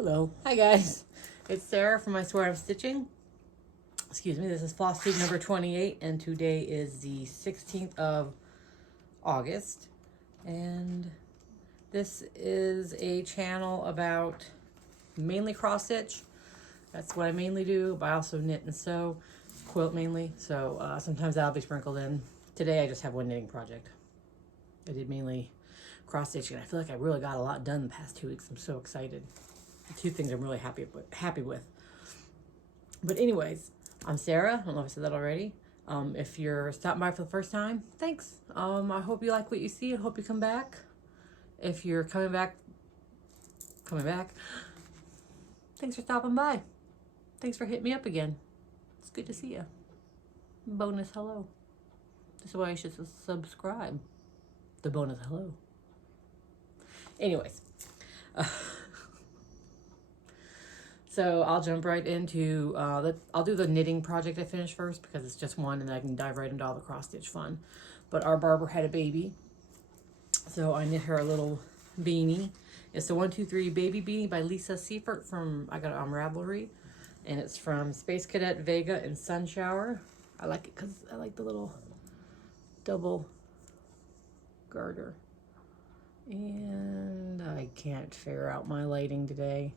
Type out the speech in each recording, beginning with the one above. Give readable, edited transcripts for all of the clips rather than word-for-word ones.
Hello. Hi guys. It's Sarah from isweariamstitching. Excuse me, this is Flosstube number 28 and today is the 16th of August. And this is a channel about mainly cross stitch. That's what I mainly do, but I also knit and sew, quilt mainly. So sometimes that'll be sprinkled in. Today I just have one knitting project. I did mainly cross stitching. I feel like I really got a lot done the past 2 weeks. I'm so excited. The two things I'm really happy with. But anyways, I'm Sarah. I don't know if I said that already. If you're stopping by for the first time, thanks. I hope you like what you see. I hope you come back. If you're coming back, thanks for stopping by. Thanks for hitting me up again. It's good to see you. Bonus hello. This is why you should subscribe. The bonus hello. Anyways. So I'll jump right into, I'll do the knitting project I finished first because it's just one and I can dive right into all the cross stitch fun. But our barber had a baby. So I knit her a little beanie. It's the 123 Baby Beanie by Lisa Seifert I got it on Ravelry. And it's from Space Cadet Vega and Sun Shower. I like it because I like the little double garter. And I can't figure out my lighting today.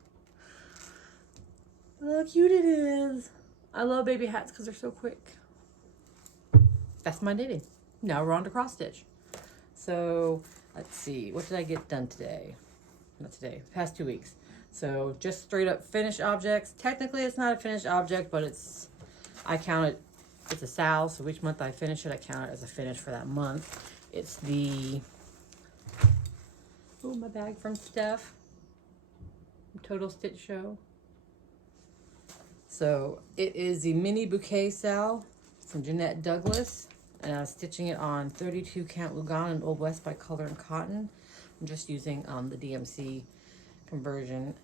Look how cute it is. I love baby hats because they're so quick. That's my knitting. Now we're on to cross stitch. So let's see, what did I get done today? Not today, past 2 weeks. So just straight up finished objects. Technically it's not a finished object, but I count it, it's a sal, so each month I finish it, I count it as a finish for that month. It's the, oh, my bag from Steph, Total Stitch Show. So it is the mini bouquet sal from Jeanette Douglas, and I'm stitching it on 32 count Lugan and Old West by Color and Cotton. I'm just using the DMC conversion,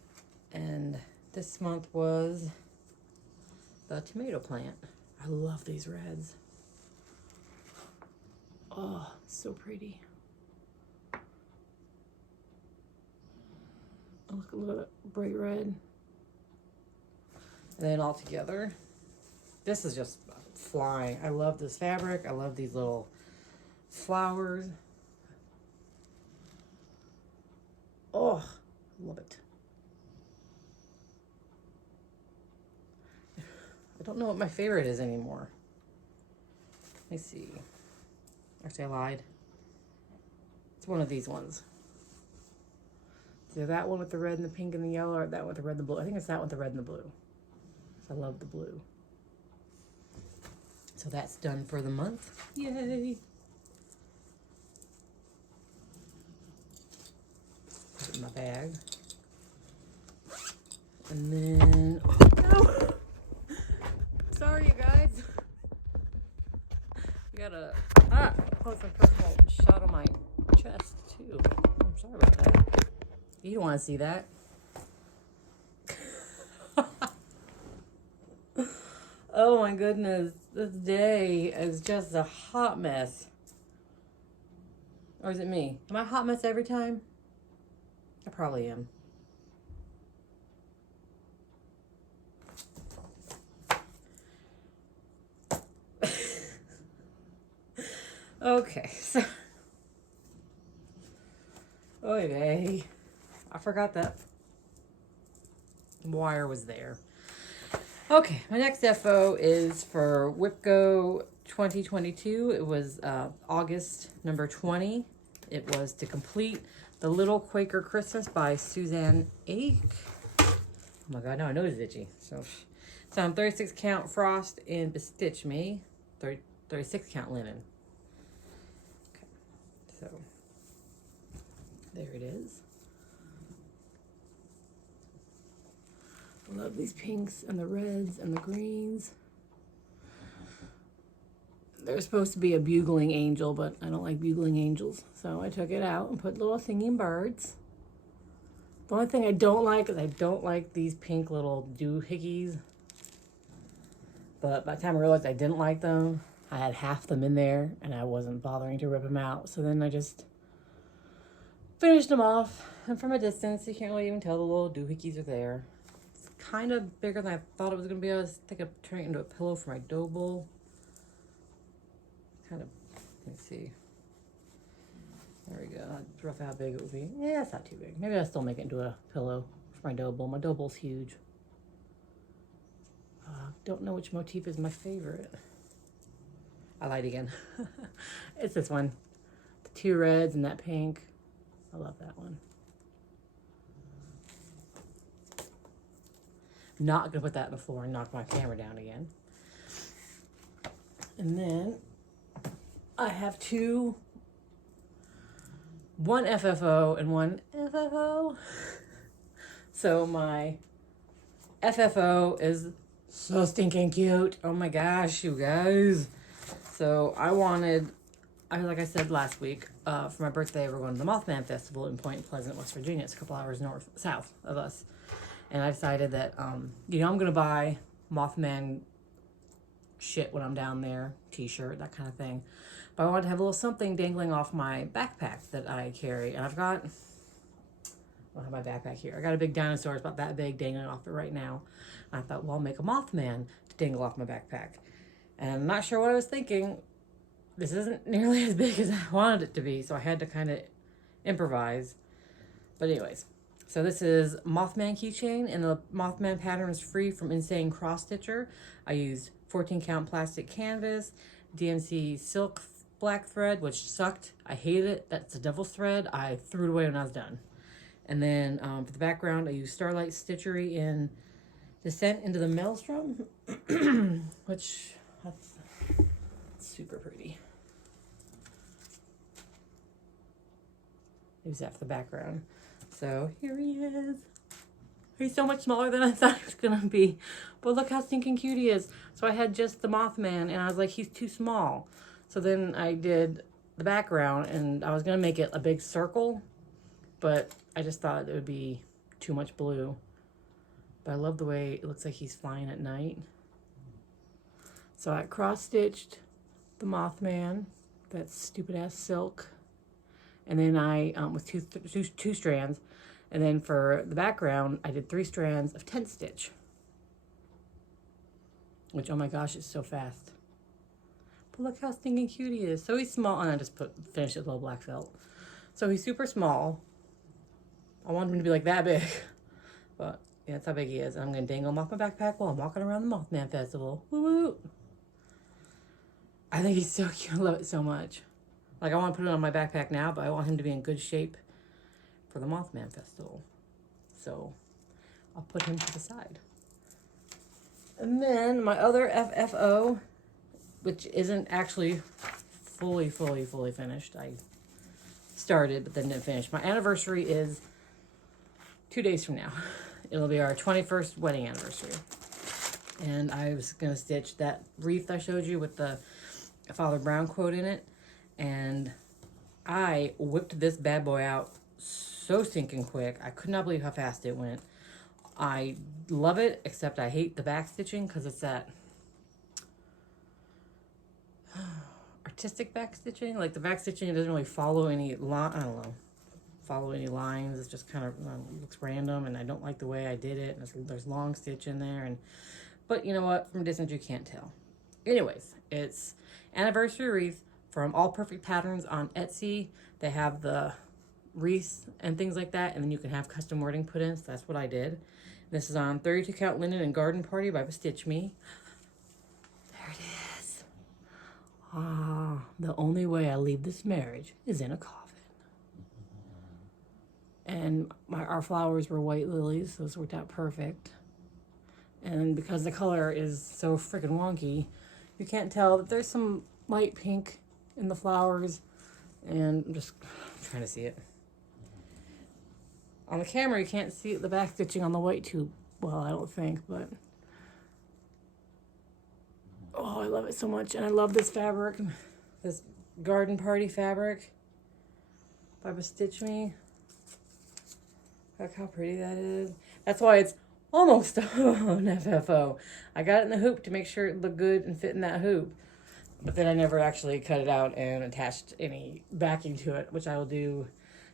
and this month was the tomato plant. I love these reds. Oh, so pretty. Oh, look at that bright red. And then all together, this is just flying. I love this fabric. I love these little flowers. Oh, love it. I don't know what my favorite is anymore. Let me see. Actually, I lied. It's one of these ones. So that one with the red and the pink and the yellow, or that one with the red and the blue. I think it's that one with the red and the blue. I love the blue. So that's done for the month. Yay! Put it in my bag. And then, oh, no! Sorry, you guys. You got a close and personal shot on my chest too. I'm sorry about that. You don't want to see that. Oh my goodness, this day is just a hot mess. Or is it me? Am I a hot mess every time? I probably am. Okay, so. Okay. I forgot that wire was there. Okay, my next FO is for WIPGO 2022. It was August number 20. It was to complete The Little Quaker Christmas by Suzanne Ake. Oh my god, now I know it's itchy. So it's on 36 count frost and bestitch me. 36 count linen. Okay, so there it is. I love these pinks and the reds and the greens. There's supposed to be a bugling angel, but I don't like bugling angels. So I took it out and put little singing birds. The only thing I don't like is I don't like these pink little doohickeys. But by the time I realized I didn't like them, I had half them in there and I wasn't bothering to rip them out. So then I just finished them off. And from a distance, you can't really even tell the little doohickeys are there. It's kind of bigger than I thought it was going to be. I was thinking of turning it into a pillow for my dough bowl. Kind of, let me see. There we go. That's roughly how big it would be. Yeah, it's not too big. Maybe I'll still make it into a pillow for my dough bowl. My dough bowl's huge. Don't know which motif is my favorite. I lied again. It's this one. The two reds and that pink. I love that one. Not gonna put that on the floor and knock my camera down again. And then I have one FFO and one FFO. So my FFO is so stinking cute. Oh my gosh, you guys. So like I said last week, for my birthday, we're going to the Mothman Festival in Point Pleasant, West Virginia. It's a couple hours south of us. And I decided that, I'm going to buy Mothman shit when I'm down there, t-shirt, that kind of thing. But I wanted to have a little something dangling off my backpack that I carry. And I don't have my backpack here. I got a big dinosaur, it's about that big, dangling off it right now. And I thought, well, I'll make a Mothman to dangle off my backpack. And I'm not sure what I was thinking. This isn't nearly as big as I wanted it to be, so I had to kind of improvise. But anyways, so this is Mothman keychain, and the Mothman pattern is free from Insane Cross Stitcher. I used 14 count plastic canvas, DMC silk black thread, which sucked. I hated it. That's a devil's thread. I threw it away when I was done. And then for the background, I used Starlight Stitchery in Descent into the Maelstrom, which that's super pretty. Use that for the background. So here he is. He's so much smaller than I thought he was gonna be. But look how stinking cute he is. So I had just the Mothman and I was like, he's too small. So then I did the background and I was gonna make it a big circle, but I just thought it would be too much blue. But I love the way it looks like he's flying at night. So I cross-stitched the Mothman, that stupid ass silk. And then I, with two strands. And then for the background, I did 3 strands of tent stitch. Which, oh my gosh, it's so fast. But look how stinking cute he is. So he's small, and I just finished it with a little black felt. So he's super small. I wanted him to be like that big. But yeah, that's how big he is. And I'm going to dangle him off my backpack while I'm walking around the Mothman Festival. Woo woo! I think he's so cute. I love it so much. Like, I want to put it on my backpack now, but I want him to be in good shape for the Mothman Festival. So, I'll put him to the side. And then my other FFO, which isn't actually fully finished. I started, but then didn't finish. My anniversary is 2 days from now. It'll be our 21st wedding anniversary. And I was going to stitch that wreath I showed you with the Father Brown quote in it. And I whipped this bad boy out so stinking quick. I could not believe how fast it went. I love it, except I hate the back stitching because it's that artistic back stitching. Like, the back stitching doesn't really follow any follow any lines. It's just kind of looks random, and I don't like the way I did it. And there's long stitch in there, but you know what? From a distance you can't tell. Anyways, it's anniversary wreath from All Perfect Patterns on Etsy. They have the wreaths and things like that, and then you can have custom wording put in, so that's what I did. This is on 32 count linen and garden party by Stitch Me. There it is. Ah, the only way I leave this marriage is in a coffin. And our flowers were white lilies, so this worked out perfect. And because the color is so freaking wonky, you can't tell that there's some light pink in the flowers. And I'm just trying to see it. On the camera, you can't see the back stitching on the white too well, I don't think, but oh, I love it so much. And I love this fabric, this garden party fabric by Stitch Me. Look how pretty that is. That's why it's almost an FFO. I got it in the hoop to make sure it looked good and fit in that hoop. But then I never actually cut it out and attached any backing to it, which I will do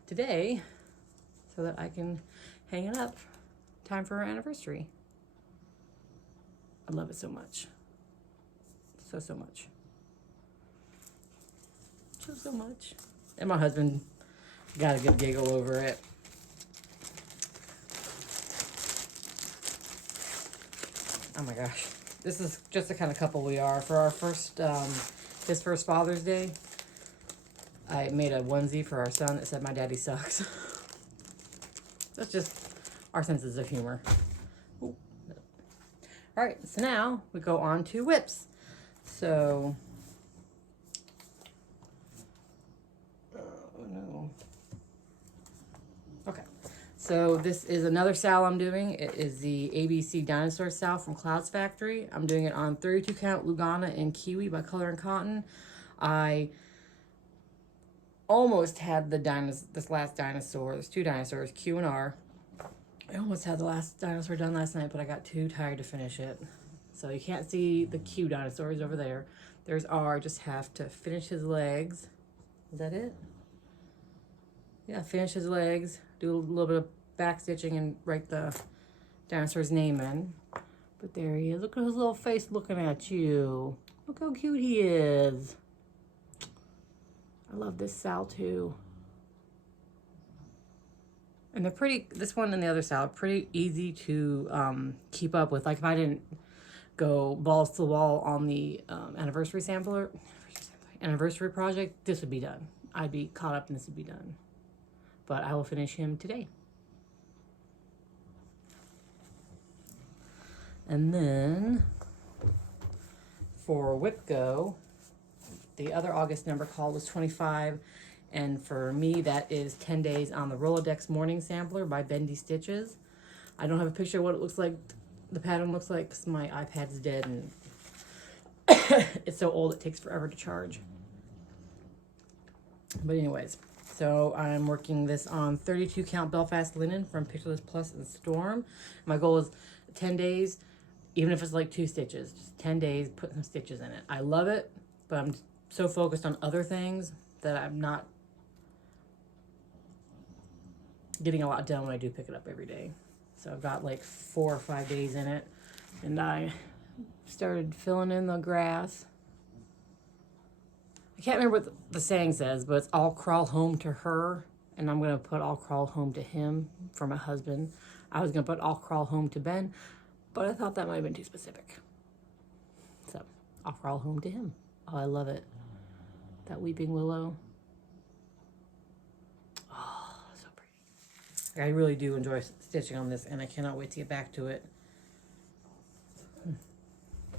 today so that I can hang it up. Time for our anniversary. I love it so much. So much. So much. And my husband got a good giggle over it. Oh my gosh. This is just the kind of couple we are. For our first, his first Father's Day, I made a onesie for our son that said, "My daddy sucks." That's just our senses of humor. Ooh. All right, so now we go on to whips. So, oh no. Okay, so this is another sal I'm doing. It is the ABC Dinosaur Sal from Clouds Factory. I'm doing it on 32 count Lugana and Kiwi by Color and Cotton. I almost had this last dinosaur. There's two dinosaurs, Q and R. I almost had the last dinosaur done last night, but I got too tired to finish it. So you can't see the Q dinosaurs over there. There's R. Just have to finish his legs. Is that it? Yeah, finish his legs. Do a little bit of back stitching and write the dinosaur's name in. But there he is. Look at his little face looking at you. Look how cute he is. I love this sal too. And they're pretty, this one and the other sal, pretty easy to keep up with. Like if I didn't go balls to the wall on the anniversary project, this would be done. I'd be caught up and this would be done. But I will finish him today. And then for Whip Go, the other August number called was 25. And for me, that is 10 days on the Rolodex Morning Sampler by Bendy Stitches. I don't have a picture of what it looks like, the pattern looks like, because my iPad's dead and it's so old it takes forever to charge. But anyways, so I'm working this on 32 count Belfast linen from Pictureless Plus and Storm. My goal is 10 days, even if it's like 2 stitches, just 10 days, put some stitches in it. I love it, but I'm so focused on other things that I'm not getting a lot done when I do pick it up every day. So I've got like 4 or 5 days in it, and I started filling in the grass. I can't remember what the saying says, but it's "I'll crawl home to her," and I'm gonna put "I'll crawl home to him" for my husband. I was gonna put "I'll crawl home to Ben," but I thought that might have been too specific. So I'll crawl home to him. Oh, I love it. That weeping willow. I really do enjoy stitching on this, and I cannot wait to get back to it.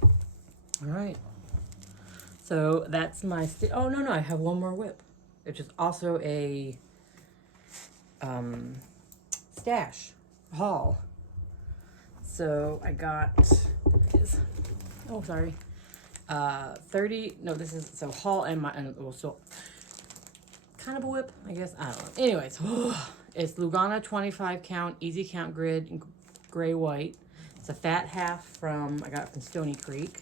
All right. So that's my oh, no, I have one more whip, which is also a stash haul. So I got, there it is. Oh, sorry. 30, no, this is, so haul and well, so kind of a whip, I guess. I don't know. Anyways, it's Lugana 25 count, easy count grid, in gray white. It's a fat half from, I got it from Stony Creek.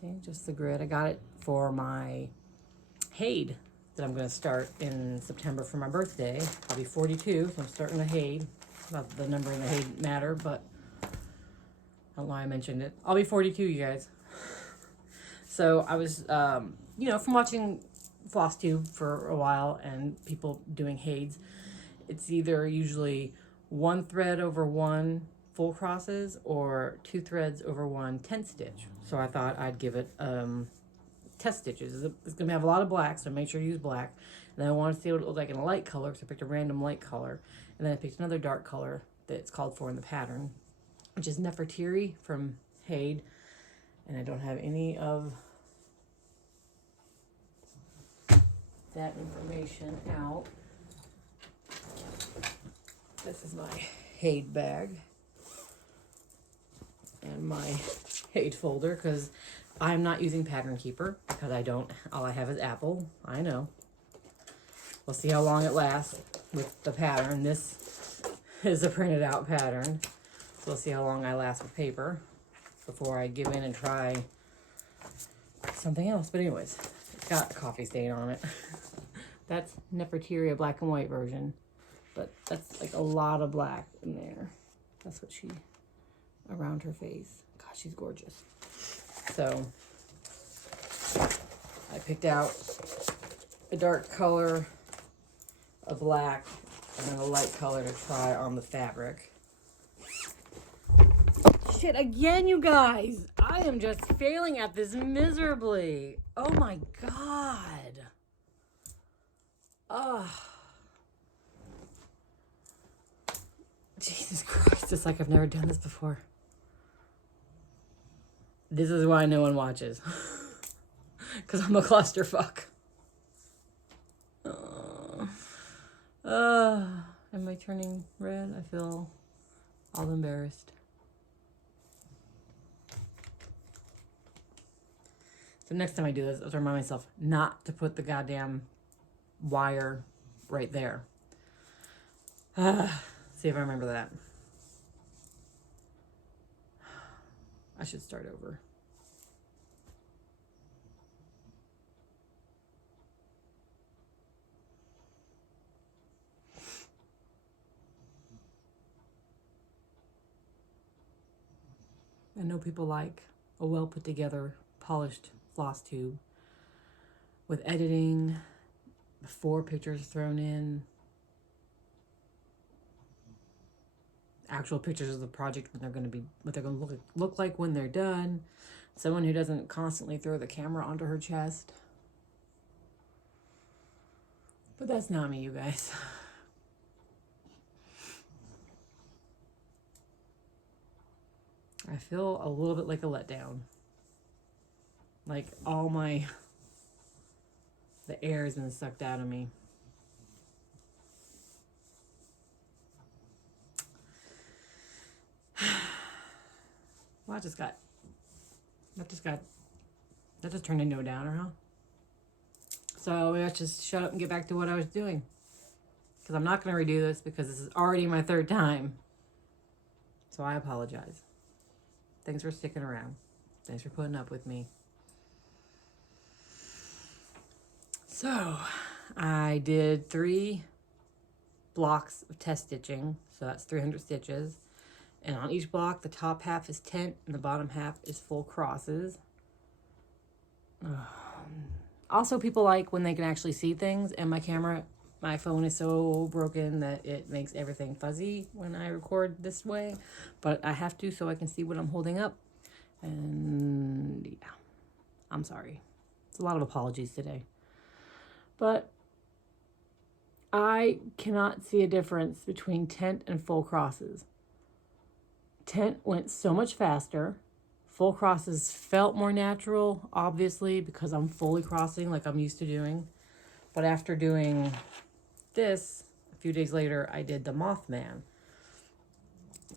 See, just the grid. I got it for my HAED that I'm going to start in September for my birthday. I'll be 42, so I'm starting a HAED. Not that the number in the HAED matter, but I don't know why I mentioned it. I'll be 42, you guys. So I was, you know, from watching Flosstube for a while and people doing HAEDs, it's either usually 1 thread over 1 full crosses or 2 threads over 1 10 stitch. So I thought I'd give it test stitches. It's going to have a lot of black, so make sure you use black. And then I wanted to see what it looked like in a light color, so I picked a random light color. And then I picked another dark color that's called for in the pattern, which is Nefertiti from HAED. And I don't have any of that information out. This is my HAED bag and my HAED folder, because I'm not using Pattern Keeper because I don't, all I have is Apple. I know. We'll see how long it lasts with the pattern. This is a printed out pattern. So we'll see how long I last with paper before I give in and try something else. But anyways, it's got a coffee stain on it. That's Nefertiti, black and white version. But that's like a lot of black in there. That's what she, around her face. God, she's gorgeous. So I picked out a dark color, a black, and then a light color to try on the fabric. Shit, again, you guys. I am just failing at this miserably. Oh my God. Oh. Jesus Christ, it's like I've never done this before. This is why no one watches. Because I'm a clusterfuck. Am I turning red? I feel all embarrassed. So next time I do this, I have to remind myself not to put the goddamn wire right there. See if I remember that. I should start over. I know people like a well put together, polished Flosstube with editing, before pictures thrown in, actual pictures of the project when they're going to be, what they're going to look like when they're done, someone who doesn't constantly throw the camera onto her chest. But that's not me, you guys. I feel a little bit like a letdown. Like all the air has been sucked out of me. Well, that just turned into a downer, huh? So let's just shut up and get back to what I was doing. Because I'm not going to redo this because this is already my third time. So I apologize. Thanks for sticking around. Thanks for putting up with me. So I did 3 blocks of test stitching. So that's 300 stitches. And on each block, the top half is tent and the bottom half is full crosses. Also, people like when they can actually see things, and my phone is so broken that it makes everything fuzzy when I record this way. But I have to so I can see what I'm holding up. And yeah, I'm sorry. It's a lot of apologies today. But I cannot see a difference between tent and full crosses. Tent went so much faster. Full crosses felt more natural, obviously, because I'm fully crossing like I'm used to doing. But after doing this, a few days later, I did the Mothman.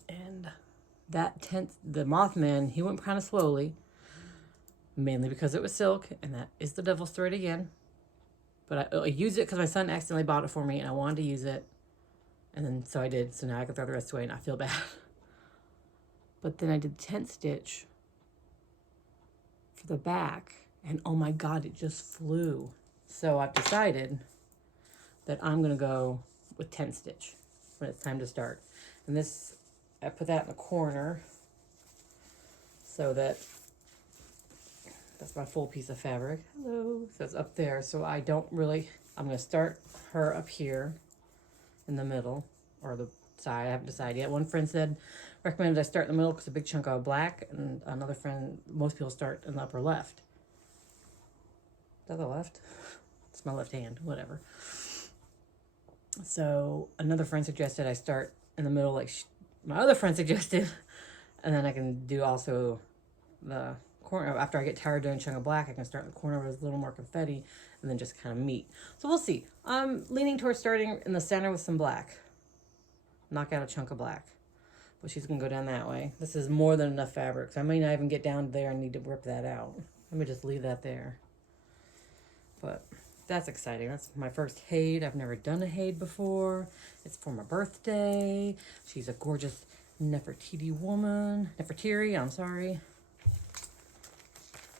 And that tent, the Mothman, he went kind of slowly, mainly because it was silk, and that is the devil's thread again. But I used it because my son accidentally bought it for me, and I wanted to use it. And then, so I did, so now I can throw the rest away, and I feel bad. But then I did tent stitch for the back, and oh my God, it just flew. So I've decided that I'm gonna go with tent stitch when it's time to start. And this, I put that in the corner so that that's my full piece of fabric. Hello. So it's up there. So I don't really, I'm gonna start her up here in the middle or the side. I haven't decided yet. One friend recommended I start in the middle because a big chunk of black, and another friend, most people start in the upper left. Is that the left? It's my left hand, whatever. So another friend suggested I start in the middle like my other friend suggested, and then I can do also the corner. After I get tired doing a chunk of black, I can start in the corner with a little more confetti and then just kind of meet. So we'll see. I'm leaning towards starting in the center with some black. Knock out a chunk of black. But she's going to go down that way. This is more than enough fabric, so I may not even get down there and need to rip that out. Let me just leave that there. But that's exciting. That's my first HAED. I've never done a HAED before. It's for my birthday. She's a gorgeous Nefertiti woman. Nefertiti, I'm sorry.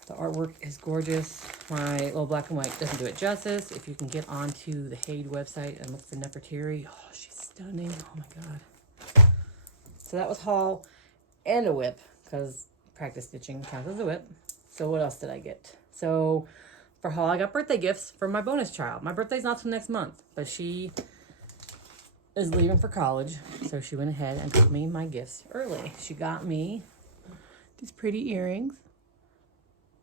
The artwork is gorgeous. My little black and white doesn't do it justice. If you can get onto the HAED website and look at the Nefertari, oh, she's stunning. Oh my God. So that was haul and a whip, because practice stitching counts as a whip. So what else did I get? So for haul, I got birthday gifts from my bonus child. My birthday's not till next month, but she is leaving for college. So she went ahead and got me my gifts early. She got me these pretty earrings,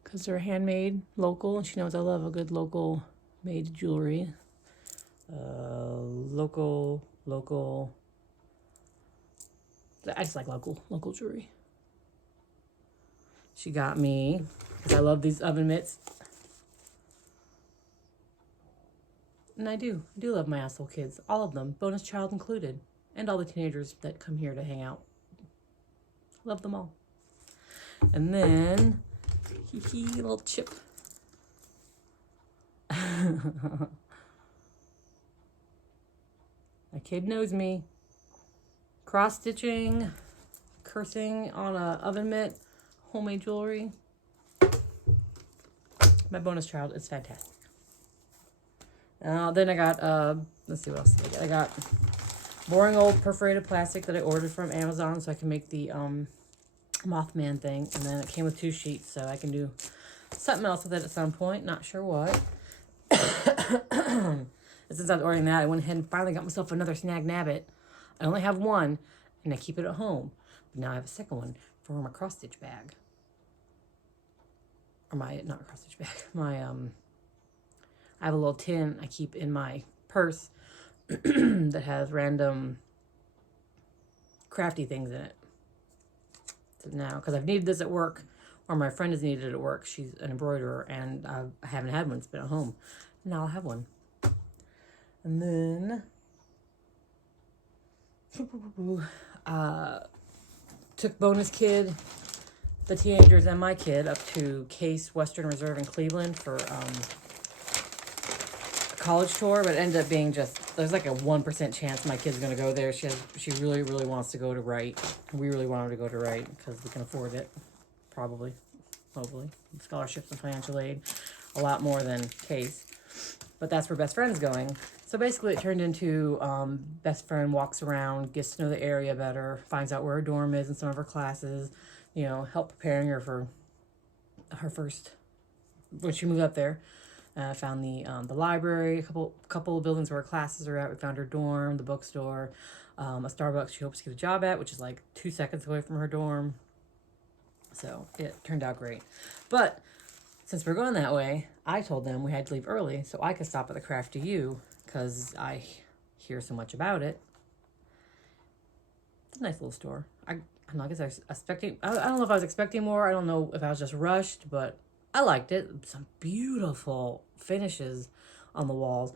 because they're handmade, local, and she knows I love a good local made jewelry. Local. I just like local jewelry. She got me, because I love these oven mitts. And I do love my asshole kids. All of them, bonus child included. And all the teenagers that come here to hang out. Love them all. And then, little chip. My kid knows me. Cross stitching, cursing on a oven mitt, homemade jewelry. My bonus child is fantastic. Then I got, let's see what else did I get. I got boring old perforated plastic that I ordered from Amazon so I can make the Mothman thing. And then it came with 2 sheets, so I can do something else with it at some point. Not sure what. And since I was ordering that, I went ahead and finally got myself another Snag Nabbit. I only have one, and I keep it at home. But now I have a second one for my cross-stitch bag. Or my, not cross-stitch bag, my, I have a little tin I keep in my purse that has random crafty things in it. So now, because I've needed this at work, or my friend has needed it at work. She's an embroiderer, and I haven't had one. It's been at home. Now I'll have one. And then, took bonus kid, the teenagers and my kid up to Case Western Reserve in Cleveland for a college tour, but it ended up being just, there's like a 1% chance my kid's gonna go there. She really wants to go to Wright. We really want her to go to Wright because we can afford it, probably, hopefully. Scholarships and financial aid, a lot more than Case. But that's where best friend's going. So basically it turned into best friend walks around, gets to know the area better, finds out where her dorm is in some of her classes, you know, help preparing her for her first, when she moved up there. Found the library, a couple of buildings where her classes are at. We found her dorm, the bookstore, a Starbucks she hopes to get a job at, which is like 2 seconds away from her dorm. So it turned out great. But since we're going that way, I told them we had to leave early so I could stop at the Crafty U because I hear so much about it. It's a nice little store. I'm not expecting. I don't know if I was expecting more. I don't know if I was just rushed, but I liked it. Some beautiful finishes on the walls.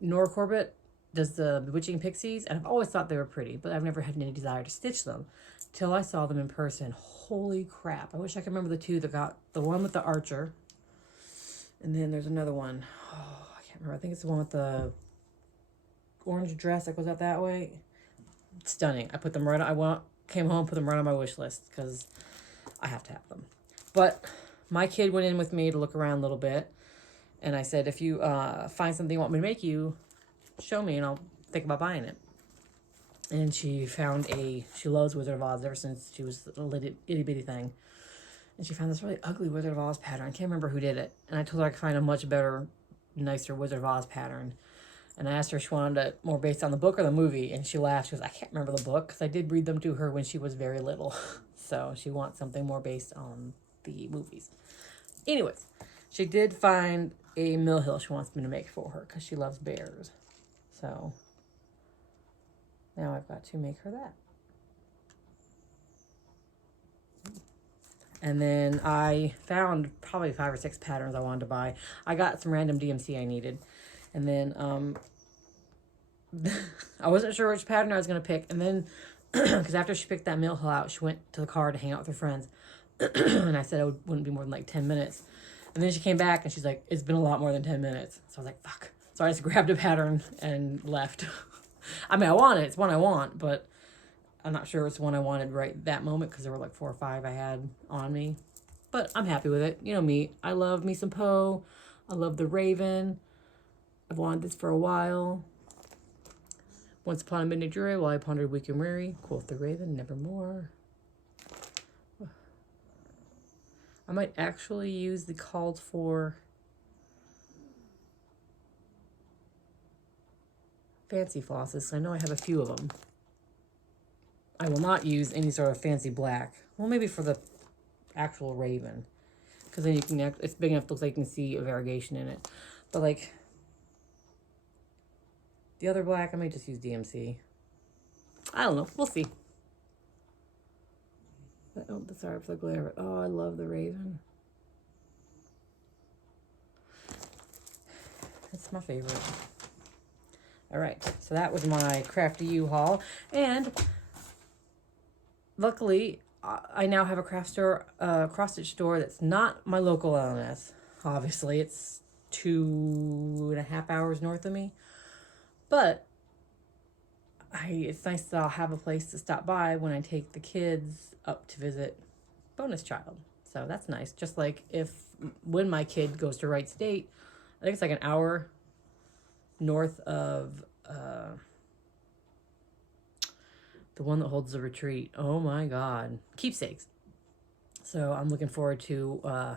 Nora Corbett does the Bewitching Pixies, and I've always thought they were pretty, but I've never had any desire to stitch them till I saw them in person. Holy crap. I wish I could remember the two that got the one with the archer. And then there's another one. Oh, I can't remember. I think it's the one with the orange dress that goes out that way. Stunning. I put them right on, came home, put them right on my wish list because I have to have them. But my kid went in with me to look around a little bit. And I said, if you find something you want me to make you, show me and I'll think about buying it. And she found she loves Wizard of Oz ever since she was a little itty bitty thing. And she found this really ugly Wizard of Oz pattern. I can't remember who did it. And I told her I could find a much better, nicer Wizard of Oz pattern. And I asked her if she wanted it more based on the book or the movie. And she laughed. She goes, I can't remember the book because I did read them to her when she was very little. So she wants something more based on the movies. Anyways, she did find a mill hill she wants me to make for her because she loves bears. So now I've got to make her that. And then I found probably 5 or 6 patterns I wanted to buy. I got some random DMC I needed. And then I wasn't sure which pattern I was going to pick. And then, because after she picked that mill hill out, she went to the car to hang out with her friends. And I said it wouldn't be more than like 10 minutes. And then she came back and she's like, it's been a lot more than 10 minutes. So I was like, fuck. So I just grabbed a pattern and left. I mean, I want it. It's one I want, but I'm not sure it's one I wanted right that moment because there were like 4 or 5 I had on me. but I'm happy with it. You know me. I love me some Poe. I love the Raven. I've wanted this for a while. Once upon a midnight jury, while I pondered weak and weary, quoth the Raven, nevermore. I might actually use the called for fancy flosses. So I know I have a few of them. I will not use any sort of fancy black. Well, maybe for the actual Raven. Because then you can, it's big enough, looks like you can see a variegation in it. But like, the other black, I might just use DMC. I don't know. We'll see. Oh, sorry for the glare. Oh, I love the Raven. It's my favorite. All right. So that was my Crafty U haul. And luckily, I now have a craft store, cross-stitch store that's not my local LNS. Obviously, it's 2.5 hours north of me. But it's nice that I'll have a place to stop by when I take the kids up to visit bonus child. So that's nice. Just like when my kid goes to Wright State, I think it's like an hour north of the one that holds the retreat. Oh my God. Keepsakes. So I'm looking forward to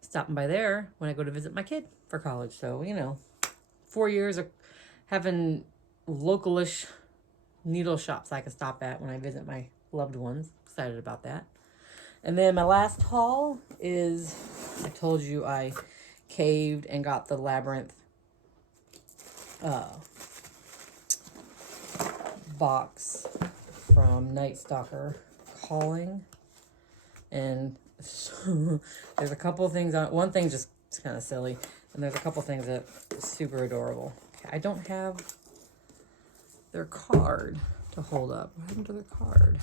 stopping by there when I go to visit my kid for college. So, you know, 4 years of having localish needle shops I can stop at when I visit my loved ones. Excited about that. And then my last haul is, I told you I caved and got the Labyrinth box from Night Stalker Calling. And there's a couple of things on it. One thing just kind of silly. And there's a couple things that are super adorable. Okay, I don't have their card to hold up. What happened to their card?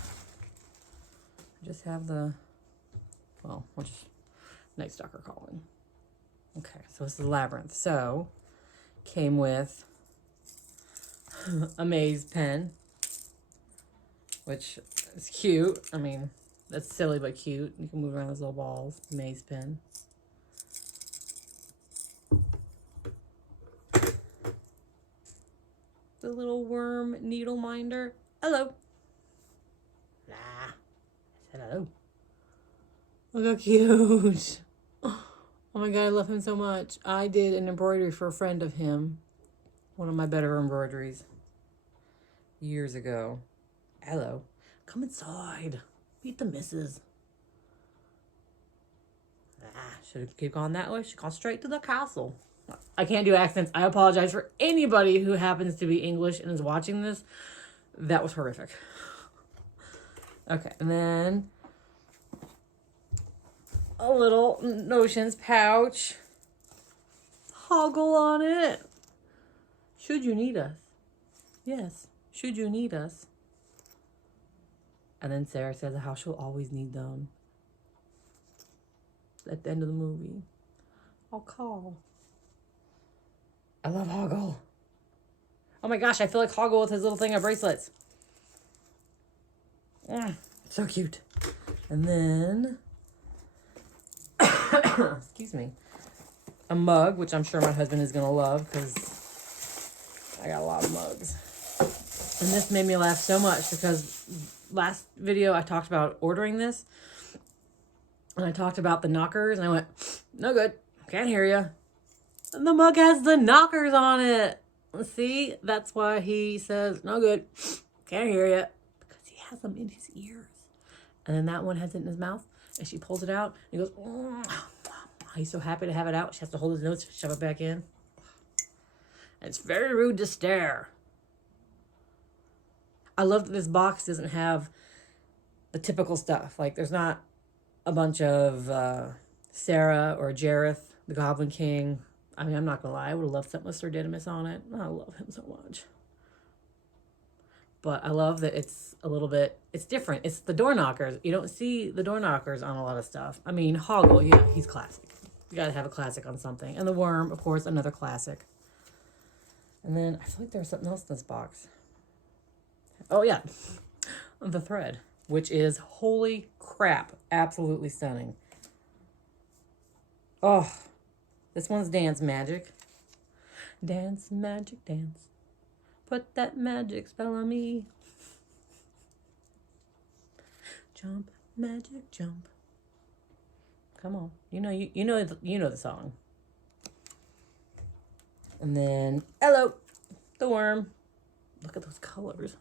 I just have the, well, we'll just Night Stalker Calling. Okay, so this is Labyrinth. So, came with a maze pen, which is cute. I mean, that's silly but cute. You can move around those little balls. Maze pen. The little worm needle minder. Hello. Nah. I said hello. Look how cute. Oh my God, I love him so much. I did an embroidery for a friend of him. One of my better embroideries. Years ago. Hello. Come inside. Meet the missus. Should have kept gone that way. Should have gone straight to the castle. I can't do accents. I apologize for anybody who happens to be English and is watching this. That was horrific. Okay, and then a little notions pouch. Hoggle on it. Should you need us? Yes, should you need us? And then Sarah says how she'll always need them. At the end of the movie. I'll call. I love Hoggle. Oh my gosh, I feel like Hoggle with his little thing of bracelets. So cute. And then, excuse me, a mug, which I'm sure my husband is going to love because I got a lot of mugs. And this made me laugh so much because last video I talked about ordering this. And I talked about the knockers and I went, no good, can't hear you. And the mug has the knockers on it. See, that's why he says, no good, can't hear you. Because he has them in his ears. And then that one has it in his mouth. And she pulls it out. And he goes, he's so happy to have it out. She has to hold his nose, shove it back in. And it's very rude to stare. I love that this box doesn't have the typical stuff. Like, there's not a bunch of Sarah or Jareth, the Goblin King. I mean, I'm not going to lie. I would have loved something with Sir Didymus on it. I love him so much. But I love that it's a little bit, it's different. It's the door knockers. You don't see the door knockers on a lot of stuff. I mean, Hoggle, yeah, he's classic. You got to have a classic on something. And the worm, of course, another classic. And then I feel like there was something else in this box. Oh, yeah. The thread, which is, holy crap, absolutely stunning. Oh, this one's Dance Magic. Dance, magic, dance. Put that magic spell on me. Jump, magic, jump. Come on. You know the song. And then, hello, the worm. Look at those colors.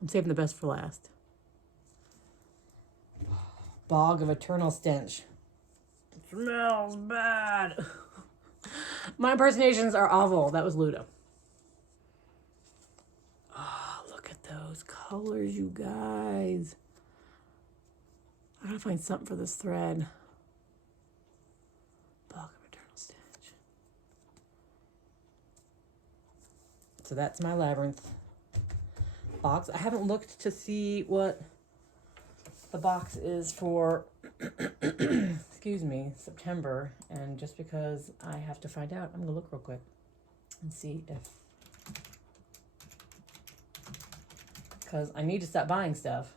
I'm saving the best for last. Bog of Eternal Stench. It smells bad. My impersonations are awful. That was Luda. Oh, look at those colors, you guys. I gotta find something for this thread. Bog of Eternal Stench. So that's my Labyrinth box. I haven't looked to see what the box is for, excuse me, September. And just because I have to find out, I'm gonna look real quick and see if, because I need to stop buying stuff.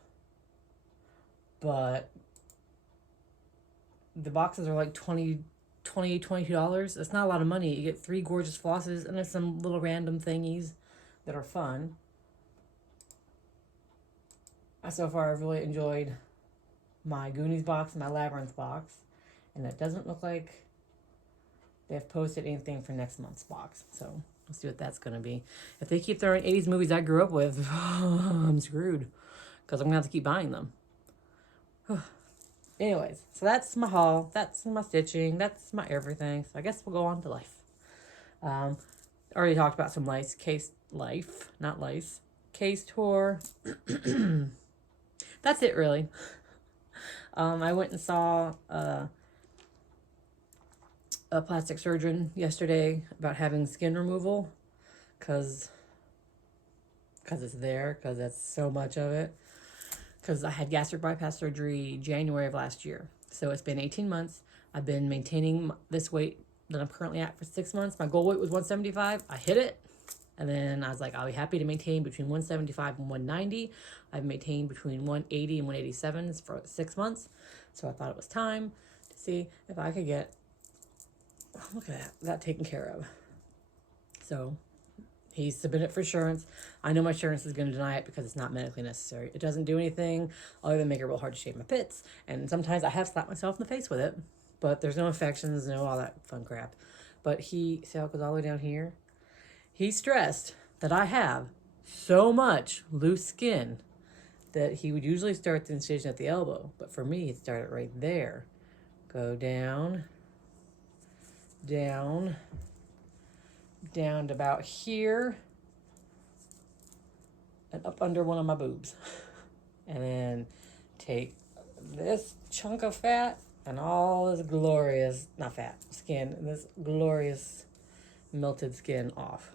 But the boxes are like $22. It's not a lot of money. You get 3 gorgeous flosses and there's some little random thingies that are fun. So far, I've really enjoyed my Goonies box and my Labyrinth box. And it doesn't look like they have posted anything for next month's box. So we'll see what that's going to be. If they keep throwing 80s movies I grew up with, I'm screwed. Because I'm going to have to keep buying them. Anyways, so that's my haul. That's my stitching. That's my everything. So I guess we'll go on to life. Already talked about some lice. Case life, not lice. Case tour. That's it, really. I went and saw a plastic surgeon yesterday about having skin removal. Because it's there. Because that's so much of it. Because I had gastric bypass surgery January of last year. So it's been 18 months. I've been maintaining this weight that I'm currently at for 6 months. My goal weight was 175. I hit it. And then I was like, I'll be happy to maintain between 175 and 190. I've maintained between 180 and 187 for 6 months. So I thought it was time to see if I could get, look at that taken care of. So he submitted for insurance. I know my insurance is going to deny it because it's not medically necessary. It doesn't do anything other than make it real hard to shave my pits. And sometimes I have slapped myself in the face with it. But there's no infections, no all that fun crap. But see how it goes all the way down here? He stressed that I have so much loose skin that he would usually start the incision at the elbow. But for me, he'd start it right there. Go down, down, down to about here, and up under one of my boobs. And then take this chunk of fat and all this glorious, not fat, skin, and this glorious melted skin off.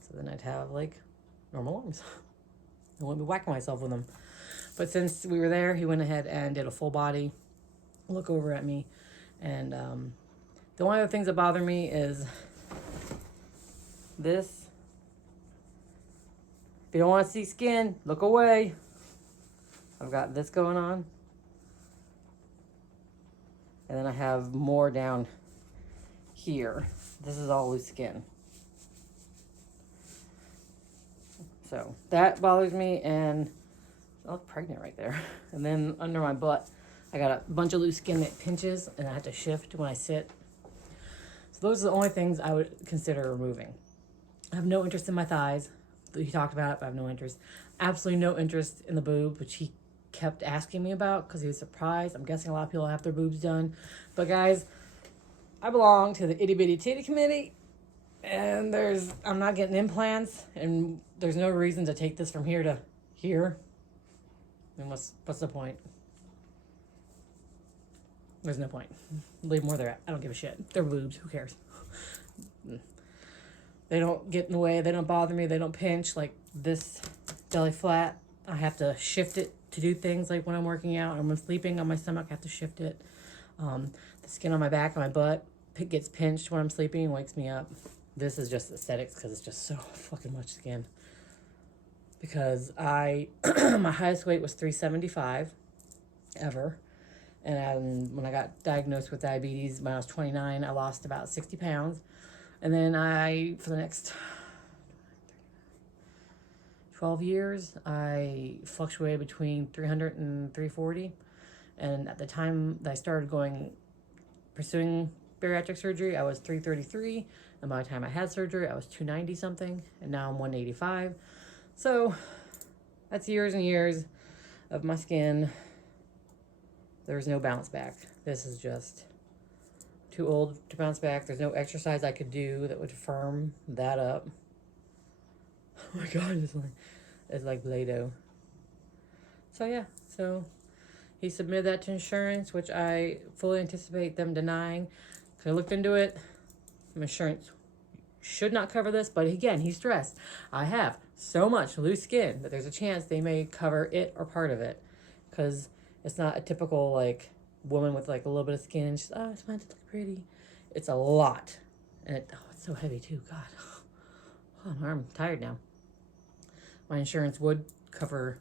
So then I'd have like normal arms. I wouldn't be whacking myself with them. But since we were there, he went ahead and did a full body look over at me. And the only other things that bother me is this. If you don't want to see skin, look away. I've got this going on. And then I have more down here. This is all loose skin. So that bothers me, and I look pregnant right there. And then under my butt, I got a bunch of loose skin that pinches, and I have to shift when I sit. So those are the only things I would consider removing. I have no interest in my thighs. He talked about it, but I have no interest. Absolutely no interest in the boob, which he kept asking me about because he was surprised. I'm guessing a lot of people have their boobs done. But guys, I belong to the itty bitty titty committee, and I'm not getting implants, and there's no reason to take this from here to here. And what's the point? There's no point. Leave them where they're at. I don't give a shit. They're boobs. Who cares? They don't get in the way. They don't bother me. They don't pinch. Like this belly flat, I have to shift it to do things like when I'm working out or when I'm sleeping on my stomach, I have to shift it. The skin on my back, on my butt, it gets pinched when I'm sleeping and wakes me up. This is just aesthetics because it's just so fucking much skin. Because my highest weight was 375 ever. And when I got diagnosed with diabetes when I was 29, I lost about 60 pounds. And then for the next 12 years, I fluctuated between 300 and 340. And at the time that I started pursuing bariatric surgery, I was 333. And by the time I had surgery, I was 290 something. And now I'm 185. So that's years and years of my skin. There's no bounce back. This is just too old to bounce back. There's no exercise I could do that would firm that up. Oh my God, it's like Play-Doh. So yeah, so he submitted that to insurance, which I fully anticipate them denying. I looked into it. Insurance should not cover this, but again, he's stressed. I have so much loose skin that there's a chance they may cover it or part of it, because it's not a typical like woman with like a little bit of skin and she's, oh, it's meant to look pretty. It's a lot, and it's so heavy too. God, oh, my arm's tired now. My insurance would cover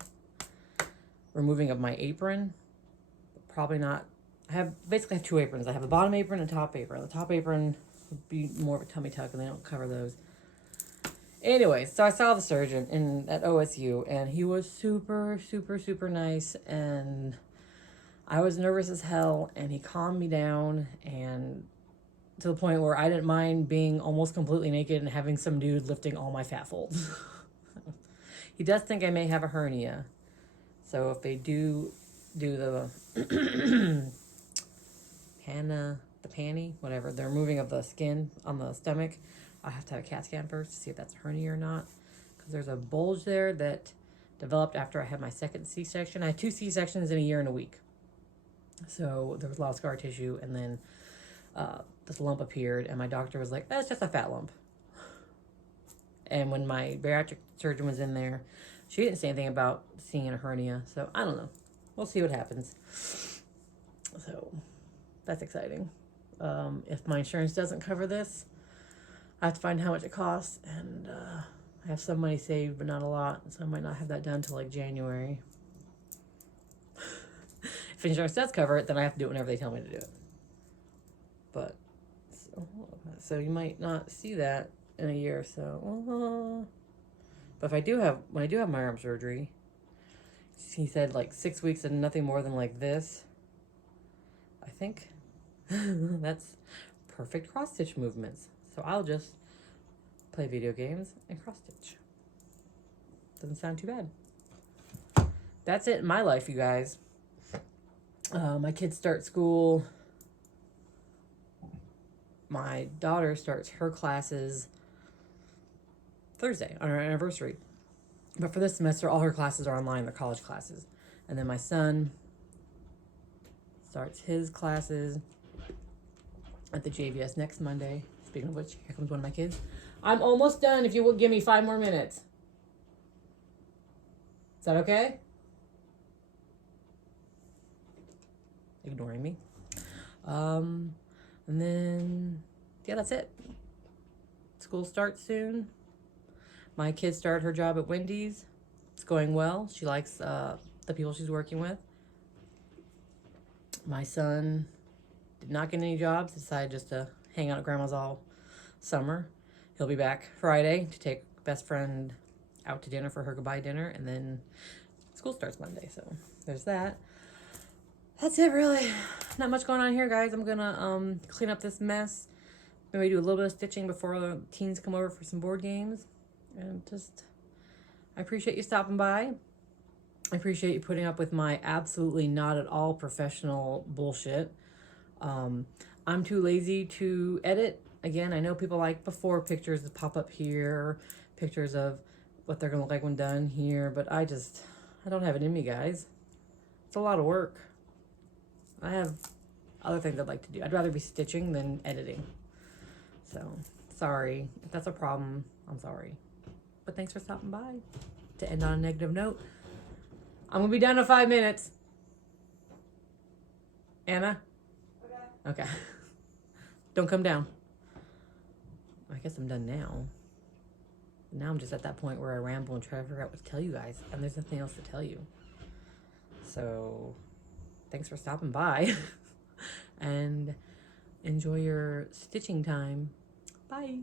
removing of my apron, but probably not. I basically have two aprons. I have a bottom apron and a top apron. The top apron would be more of a tummy tuck, and they don't cover those. Anyway, so I saw the surgeon at OSU, and he was super, super, super nice, and I was nervous as hell, and he calmed me down, and to the point where I didn't mind being almost completely naked and having some dude lifting all my fat folds. He does think I may have a hernia, so if they do the whatever, the removing of the skin on the stomach, I have to have a CAT scan first to see if that's a hernia or not, because there's a bulge there that developed after I had my second C-section. I had 2 C-sections in a year and a week, so there was a lot of scar tissue, and then this lump appeared, and my doctor was like, it's just a fat lump. And when my bariatric surgeon was in there, she didn't say anything about seeing a hernia, so I don't know. We'll see what happens. So that's exciting. If my insurance doesn't cover this, I have to find how much it costs, and I have some money saved, but not a lot, so I might not have that done until like January. If insurance does cover it, then I have to do it whenever they tell me to do it. But so you might not see that in a year or so. But when I do have my arm surgery, he said like 6 weeks and nothing more than like this. I think that's perfect cross stitch movements. So I'll just play video games and cross stitch. Doesn't sound too bad. That's it in my life, you guys. My kids start school. My daughter starts her classes Thursday on our anniversary. But for this semester, all her classes are online. They're college classes. And then my son starts his classes at the JVS next Monday. Speaking of which, here comes one of my kids. I'm almost done if you will give me 5 more minutes. Is that okay? Ignoring me. And then, yeah, that's it. School starts soon. My kid started her job at Wendy's. It's going well. She likes the people she's working with. My son did not get any jobs. Decided just to hang out at Grandma's all summer. He'll be back Friday to take best friend out to dinner for her goodbye dinner. And then school starts Monday. So there's that. That's it, really. Not much going on here, guys. I'm gonna clean up this mess. Maybe do a little bit of stitching before the teens come over for some board games. And I appreciate you stopping by. I appreciate you putting up with my absolutely not at all professional bullshit. I'm too lazy to edit. Again, I know people like before pictures that pop up here, pictures of what they're gonna look like when done here, but I don't have it in me, guys. It's a lot of work. I have other things I'd like to do. I'd rather be stitching than editing. So, sorry. If that's a problem, I'm sorry. But thanks for stopping by. To end on a negative note, I'm going to be done in 5 minutes. Anna? Okay. Don't come down. I guess I'm done now. Now I'm just at that point where I ramble and try to figure out what to tell you guys. And there's nothing else to tell you. So... thanks for stopping by. And enjoy your stitching time. Bye.